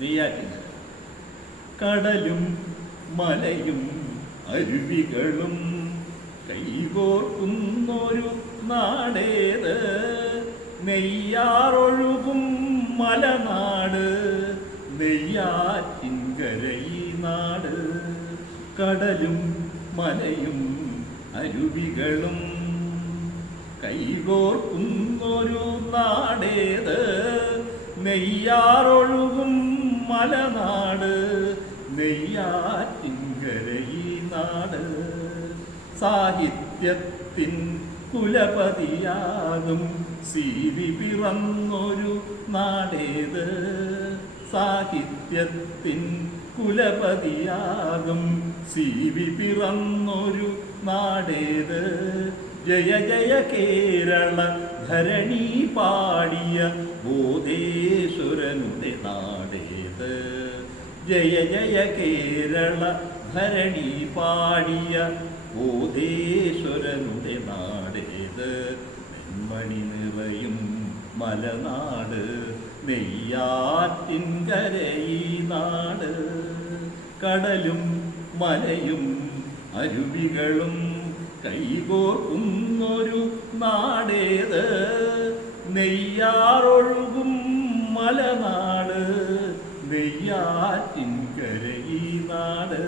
നെയ്യാറ്റിൻകര. കടലും മലയും അരുവികളും കൈകോർക്കുന്നൊരു നാടേത്, നെയ്യാറൊഴുകും മലനാട്, നെയ്യാറ്റിൻകര ഈ നാട്. കടലും മലയും അരുവികളും കൈകോർക്കുന്നൊരു നാടേത്, നെയ്യാറൊഴുകും മലനാട്, നെയ്യാറ്റിൻകര ഈ നാട്. സാഹിത്യത്തിൻ കുലപതിയാകും CV പിറന്നൊരു നാടേത്, സാഹിത്യത്തിൻ കുലപതിയാകും CV പിറന്നൊരു നാടേത്. ജയ ജയ കേരള ധരണി പാടിയ ബോധേശ്വരനുടെ നാടേത്, ജയ ജയ കേരള ധരണി പാടിയ ബോധേശ്വരനുടെ നാടേത്. നെന്മണി നിറയും മലനാട്, നെയ്യാറ്റിൻകര ഈ നാട്. കടലും മലയും അരുവികളും കൈകോർക്കുന്നൊരു നാടേത്, നെയ്യാറൊഴുകും മലനാട്, നെയ്യാറ്റിൻകര ഈ നാട്.